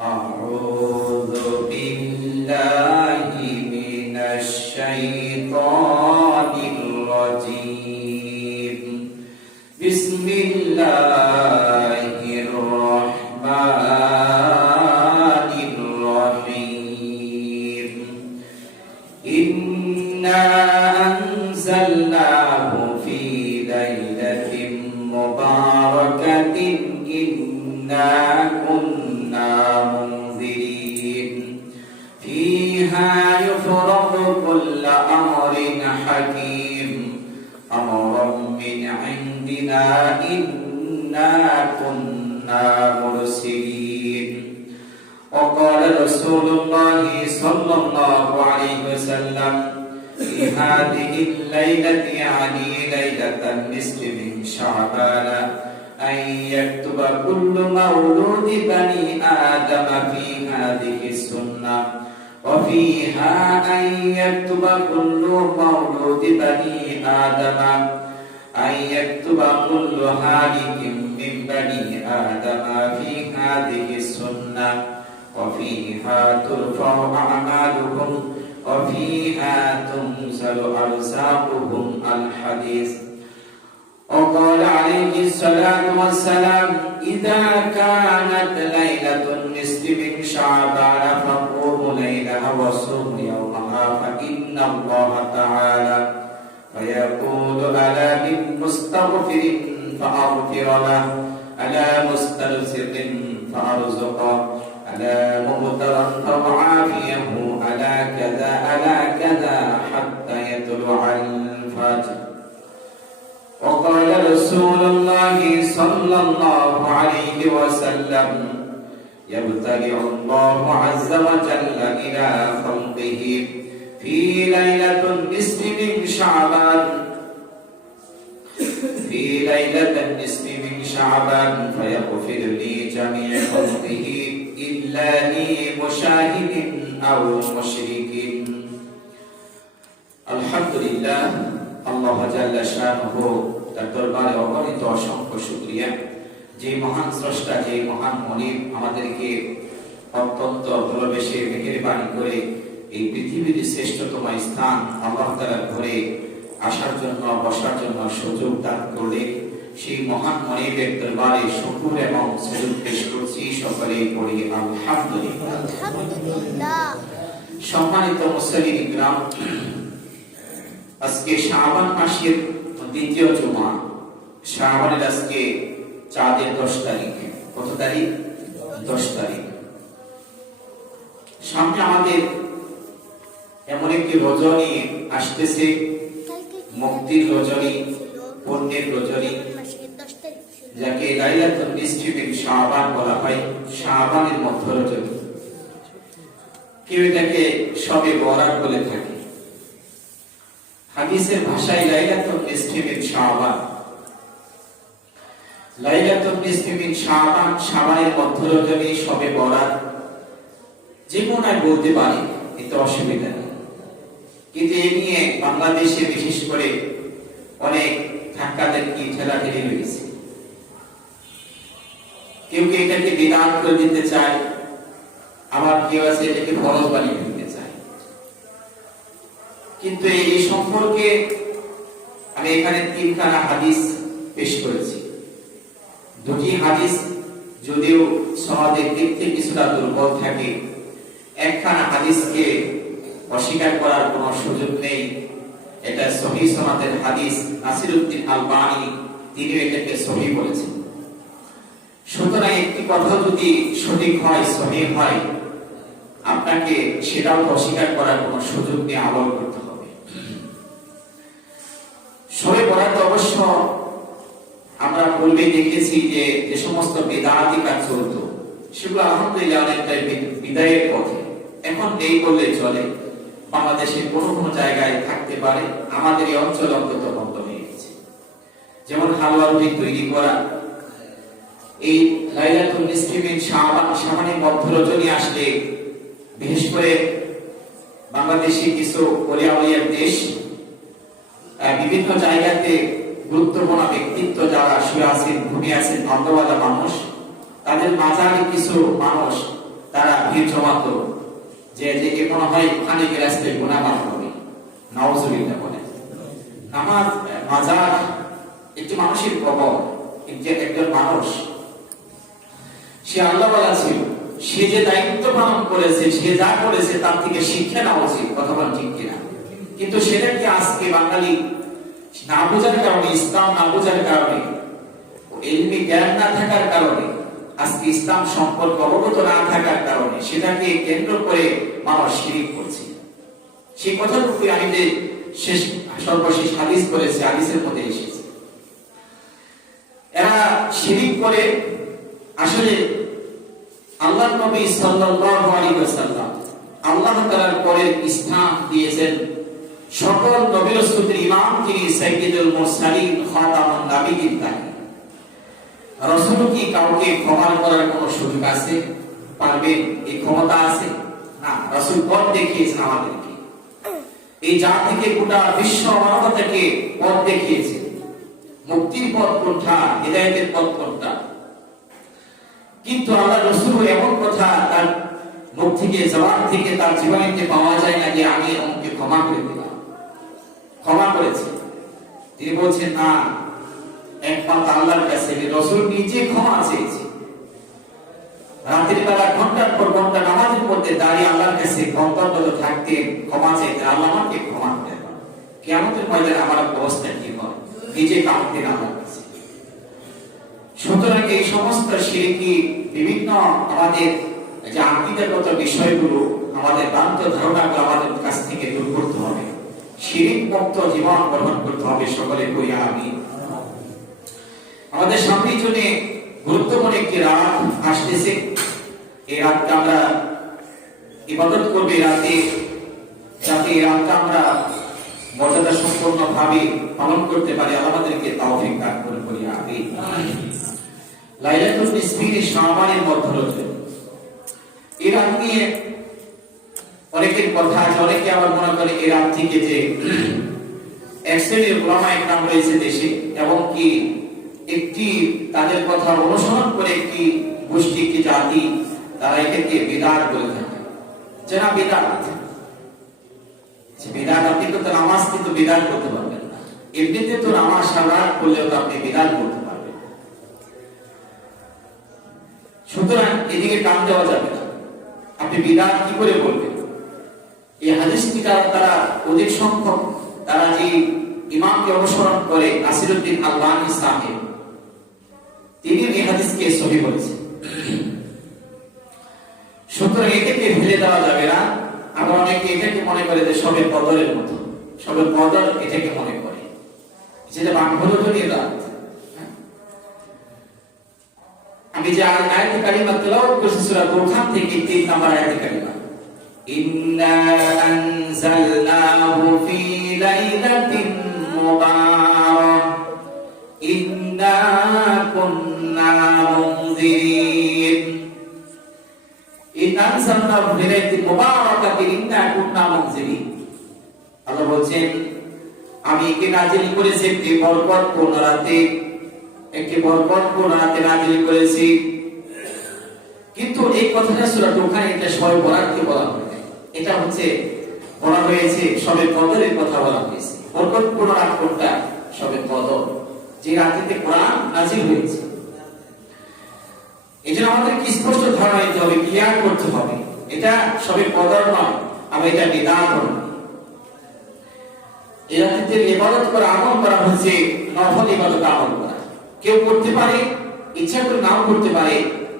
أعوذ بالله من الشيطان الرجيم بسم الله الرحمن الرحيم إنا أنزلناه في ليلة مباركة إنا كنا منذرين فيها يفرق كل أمر حكيم أمرا من عندنا إنا كنا مرسلين وقال رسول الله صلى الله عليه وسلم في هذه الليلة يعني ليلة النصف من شعبان أن يكتب كل مولود بني آدم في هذه السنة وفيها أن يكتب كل مولود بني آدم أن يكتب كل هالك من بني آدم في هذه السنة وفيها ترفع أعمالهم وفيها تنزل أرزاقهم الحديث وقال عليه الصلاة والسلام إذا كانت ليلة النصف من شعبان فقوموا ليلها وصوموا يومها فإن الله تعالى فيقول ألا من مستغفر فأغفر له ألا مسترزق فأرزقه ألا مبتلا فأعافيه ألا كذا حتى يطلع الفجر وقال رسول الله صلى الله عليه وسلم يبتلع الله عز وجل إلى خلقه في ليلة النصف من شعبان فيغفر لي جميع خلقه إلا لي مشاهد أو مشرك الحمد لله আল্লাহ জাল্লা শানুহু তার দরবারে অগণিত অসংখ্য শুকরিয়া যে মহান স্রষ্টা যে মহান মনিব আমাদেরকে অত্যন্ত ভালোবেসে মেহেরবানি করে এই পৃথিবীর শ্রেষ্ঠতম স্থান আল্লাহ তাআলার ঘরে আসার জন্য বসার জন্য সুযোগ দান করলে সেই মহান মনিবের দরবারে শুকর এবং সুজুদ পেশ করছি সকলে পড়ি আলহামদুলিল্লাহ। সম্মানিত মুসলিম ইকরাম, আজকে শাবান মাসের দ্বিতীয় জুমা, শাবানের আজকে চাঁদের 10 তারিখ। কত তারিখ? 10 তারিখ। সামনে আমাদের এমন একটি রজনী আসতেছে, মুক্তির রজনী, পুণ্যের রজনী, যাকে লাইলাতুন নিসফি মিন শাবান বলা হয়, শাবানের মধ্য রজনী। কেউ এটাকে শবে বরাত বলে থাকে। হাদিসের ভাষায় লাইলাতুন নিসফি মিন শাবান, লাইলাতুন নিসফি মিন শাবান, শাবানের মধ্য রজনী, শবে বরাত, যে কোনায় বলতে পারি, এতে অসুবিধা নেই। কিন্তু এই নিয়ে বাংলাদেশে বিশেষ করে অনেক ধাক্কাধাক্কি ঠেলাঠেলি হয়েছে। কেউ কেউ এটাকে বিধান করে দিতে চায়, আবার কেউ আছে এটাকে ফরজ বানিয়ে দিতে চায়। কিন্তু এই সম্পর্কে আমি এখানে 3খানা হাদিস পেশ করেছি। দুটি হাদিস যদিও সনদের দিক থেকে কিছুটা দুর্বল থাকে, একখানা হাদিসকে অস্বীকার করার কোনো সুযোগ নেই। এটা সহিহ সনদের হাদিস, নাসিরউদ্দিন আলবানী তিনি এটাকে সহিহ বলেছেন। সুতরাং একটি কথা যদি সঠিক হয়, সহিহ হয়, আপনাকে সেটাও অস্বীকার করার কোনো সুযোগ নিয়ে আমল করতে হবে। শবে বরাত অবশ্য আমরা পূর্বে দেখেছি যে যে সমস্ত বিদআতি কাজ চলতো, সেগুলো আলহামদুলিল্লাহ অনেকটাই বিদায়ের পথে। এখন নেই বললে চলে, বাংলাদেশের কোনো কোনো জায়গায় থাকতে পারে, আমাদের এই অঞ্চল অন্তত বন্ধ হয়ে গেছে। যেমন হালুয়া রুটি তৈরি করা, এই লাইলাতুন নিসফি মিন শাবান, শাবানের মধ্য রজনী আসলে বিশেষ করে বাংলাদেশে কিছু ওলিয়া-উলিয়ার দেশ, বিভিন্ন জায়গাতে গুরুত্বপূর্ণ ব্যক্তিত্ব যারা শুয়ে আছেন, ঘুমিয়ে আছেন, অন্ধবাদা মানুষ, তাদের মাঝারে কিছু মানুষ তারা ভিড় জমাতো যে যে এ মনে হয় ওখানে গেলে আসলে গুনাহ মাফ হবে, নাউজুবিল্লাহ বলে। নামাজ মাজার একটি মানুষের কবর, একজন মানুষ সে আল্লাহওয়ালা ছিল, সে যে দায়িত্ব পালন করেছে, সে যা করেছে তার থেকে শিক্ষা নেওয়া উচিত, কথা বলা ঠিক কিনা? কিন্তু সেটাকে আজকে বাঙালি না বোঝার কারণে, ইসলাম না বোঝার কারণে, ইলমি জ্ঞান না থাকার কারণে, আজকে ইসলাম সম্পর্কে অবগত না থাকার কারণে সেটাকে কেন্দ্র করে মানুষ শিরিক করছে। সেই কথাটুকু আমি যে সর্বশেষ হাদিস করেছি, হাদিসের মধ্যে এসেছে এরা শিরিক করে। আসলে আল্লাহ নবী সাল্লাল্লাহু আলাইহি ওয়াসাল্লাম আল্লাহ তাআলার পরে স্থান দিয়েছেন সকল নবী রাসূলদের ইমাম, তিনি সাইয়্যিদুল মুরসালিন খাতামুন নাবিয়্যিন। রাসূল কি কাউকে ক্ষমা করার কোনো সুযোগ আছে? পারবেন? এই ক্ষমতা আছে না। রাসূল পথ দেখিয়েছেন আমাদেরকে, এই জাতিকে গোটা বিশ্ব মানবতাকে পথ দেখিয়েছেন, মুক্তির পথ কোনটা, হিদায়াতের পথ কোনটা। কিন্তু আল্লাহ রাসূল এমন কথা তার মুখ থেকে, জবান থেকে, তার জীবনীতে পাওয়া যায় না যে আমি আমাকে ক্ষমা করে দিলাম, ক্ষমা করেছি। তিনি বলছেন না, একমাত্র আল্লাহর কাছে রাসূল নিজে ক্ষমা চেয়েছে। রাতের বেলা ঘন্টার পর ঘন্টা নামাজের মধ্যে দাঁড়িয়ে আল্লাহর কাছে গন্তব্য থাকতে ক্ষমা চাইতে, আল্লাহ আমাকে ক্ষমা করে দাও। কিয়ামতের ময়দানে আমার অবস্থা কি হবে? নিজে কাঁদতেন আল্লাহর কাছে। সুতরাং এই সমস্ত শিরকি বিভিন্ন আমাদের যে আকীদাগত বিষয়গুলো, আমাদের ভ্রান্ত ধারণাগুলো আমাদের কাছ থেকে দূর করতে হবে, শিরক মুক্ত জীবন গ্রহণ করতে হবে। সকলে কই আমিন। আমাদের সামনের জন্য গুরুত্বপূর্ণ একটি রাত আসতেছে। এই রাতটা আমরা ইবাদত করব, রাতে যাতে এই রাতটা আমরা মর্যাদা সম্পন্ন ভাবে পালন করতে পারি, আমাদেরকে তৌফিক দান করুন, করি আমিন। লাইলাতুল নিসফি শাবানের মধ্যরাতে, এই রাত নিয়ে অনেকের কথা আছে। অনেকে আবার মনে করে এই রাত থেকে যে এক শ্রেণীর উলামায়ে কেরাম রয়েছে দেশে, এবং কি একটি তাদের কথা অনুসরণ করে একটি গোষ্ঠী, একটি জাতি, তারা এটাকে বিদআত বলে থাকে। যে না, বিদআত, বিদআত আপনি তো নামাজ কিন্তু বিদআত করতে পারবেন না, এমনিতে তো নামাজ সারা করলেও তো আপনি বিদআত করতে পারবেন। সুতরাং এদিকে কান দেওয়া যাবে না। আপনি বিদআত কি করে বলবেন? এই হাদিসটি তারা অধিক সংখ্যক তারা যে ইমামকে অনুসরণ করে, নাসিরউদ্দিন আলবানী সাহেব, তিনি এই হাদিসকে সহিহ বলেছেন। সুতরাং এটাকে ভুলে দেওয়া যাবে না। আবার অনেকে এটাকে মনে করে যে সবে কদরের মতো, সবে কদর এটাকে মনে করে, যেটা বাংলাদেশের রাত। আমি যে আয়াতে কারিমা তেলাওয়াত করছি সূরা দুখান থেকে 3 নম্বর আয়াতে কারিমা, ইন্না আনজালনাহু ফি লাইলাতিন মুবারাকাহ ইন্না কুন্না মুনজিরিন। ইন্না আনজালনাহু ফি লাইলাতিন মুবারাকাতিন ইন্না কুন্না মুনজিরিন। আল্লাহ বলেন, আমি একে নাযিল করেছি একটি বরকতপূর্ণ রাতে, একটি বরকতপূর্ণ রাতে নাযিল করেছি। কিন্তু এই কথাটা সূরা দুখানে এটা শবে বরাতকে বলা হয়েছে, এটা হচ্ছে বলা হয়েছে শবে কদরের কথা বলা হয়েছে। বরকতপূর্ণ রাত কোনটা? শবে কদর, যে রাতে কোরআন নাযিল হয়েছে। এজন্য আমাদের কি স্পষ্ট ধারণা নিতে হবে, ক্লিয়ার করতে হবে, এটা শবে কদর নয়, আবার এটা বিদআত নয়। এই রাতে ইবাদত করা, আমল করা হচ্ছে নফল ইবাদত, আমল করা। কেউ করতে পারে, ইচ্ছা করে নাও করতে পারে,